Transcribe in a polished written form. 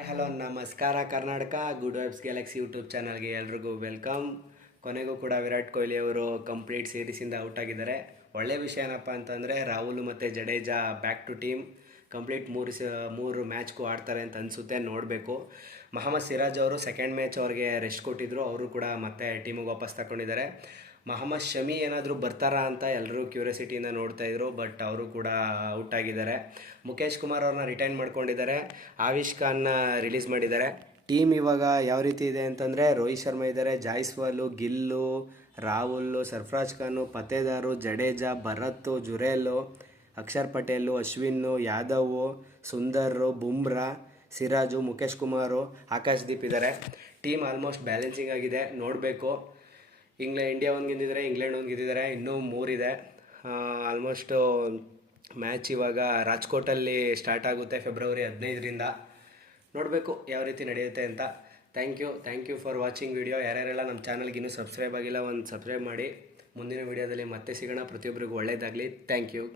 Hi hello ನಮಸ್ಕಾರ Karnataka. Good vibes Galaxy YouTube ಚಾನಲ್ಗೆ ಎಲ್ರಿಗೂ ವೆಲ್ಕಮ್. ಕೊನೆಗೂ ಕೂಡ ವಿರಾಟ್ ಕೊಹ್ಲಿ ಅವರು ಕಂಪ್ಲೀಟ್ ಸೀರೀಸಿಂದ ಔಟ್ ಆಗಿದ್ದಾರೆ. ಒಳ್ಳೆ ವಿಷಯ ಏನಪ್ಪ ಅಂತಂದರೆ ರಾಹುಲ್ ಮತ್ತು Jadeja back to team complete ಮೂರು ಮ್ಯಾಚ್ಗೂ ಆಡ್ತಾರೆ ಅಂತ ಅನಿಸುತ್ತೆ. ನೋಡಬೇಕು. ಮೊಹಮ್ಮದ್ ಸಿರಾಜ್ ಅವರು ಸೆಕೆಂಡ್ ಮ್ಯಾಚ್ ಅವ್ರಿಗೆ ರೆಸ್ಟ್ ಕೊಟ್ಟಿದ್ದರು. ಅವರು ಕೂಡ ಮತ್ತೆ ಟೀಮಿಗೆ ವಾಪಸ್ ತಗೊಂಡಿದ್ದಾರೆ. ಮೊಹಮ್ಮದ್ ಶಮಿ ಏನಾದರೂ ಬರ್ತಾರಾ ಅಂತ ಎಲ್ಲರೂ ಕ್ಯೂರಿಯಾಸಿಟಿಯಿಂದ ನೋಡ್ತಾಯಿದ್ರು. ಬಟ್ ಅವರು ಕೂಡ ಔಟ್ ಆಗಿದ್ದಾರೆ. ಮುಖೇಶ್ ಕುಮಾರ್ ಅವ್ರನ್ನ ರಿಟೈನ್ ಮಾಡ್ಕೊಂಡಿದ್ದಾರೆ. ಆವಿಷ್ ಖಾನ್ನ ರಿಲೀಸ್ ಮಾಡಿದ್ದಾರೆ. ಟೀಮ್ ಇವಾಗ ಯಾವ ರೀತಿ ಇದೆ ಅಂತಂದರೆ ರೋಹಿತ್ ಶರ್ಮಾ ಇದ್ದಾರೆ, ಜಾಯ್ಸ್ವಾಲು, ಗಿಲ್ಲು, ರಾಹುಲ್, ಸರ್ಫರಾಜ್ ಖಾನು, ಪತೇದಾರು, ಜಡೇಜಾ, ಭರತ್, ಜುರೇಲು, ಅಕ್ಷರ್ ಪಟೇಲು, ಅಶ್ವಿನ್, ಯಾದವ್, ಸುಂದರ್, ಬುಮ್ರಾ, ಸಿರಾಜು, ಮುಖೇಶ್ ಕುಮಾರು, ಆಕಾಶ್ ದೀಪ್ ಇದ್ದಾರೆ. ಟೀಮ್ ಆಲ್ಮೋಸ್ಟ್ ಬ್ಯಾಲೆನ್ಸಿಂಗ್ ಆಗಿದೆ. ನೋಡಬೇಕು. ಇಂಡಿಯಾ ಒಂದು ಗೆದ್ದಿದ್ದಾರೆ, ಇಂಗ್ಲೆಂಡ್ ಒಂದು ಗೆದ್ದಿದ್ದಾರೆ, ಇನ್ನೂ ಮೂರಿದೆ. ಆಲ್ಮೋಸ್ಟು ಮ್ಯಾಚ್ ಇವಾಗ ರಾಜ್ಕೋಟಲ್ಲಿ ಸ್ಟಾರ್ಟ್ ಆಗುತ್ತೆ ಫೆಬ್ರವರಿ 15ರಿಂದ. ನೋಡಬೇಕು ಯಾವ ರೀತಿ ನಡೆಯುತ್ತೆ ಅಂತ. Thank you for watching video. ಯಾರ್ಯಾರೆಲ್ಲ ನಮ್ಮ ಚಾನಲ್ಗೆ ಇನ್ನೂ ಸಬ್ಸ್ಕ್ರೈಬ್ ಆಗಿಲ್ಲ, ಒಂದು ಸಬ್ಸ್ಕ್ರೈಬ್ ಮಾಡಿ. ಮುಂದಿನ ವಿಡಿಯೋದಲ್ಲಿ ಮತ್ತೆ ಸಿಗೋಣ. ಪ್ರತಿಯೊಬ್ಬರಿಗೂ ಒಳ್ಳೆಯದಾಗಲಿ. Thank you.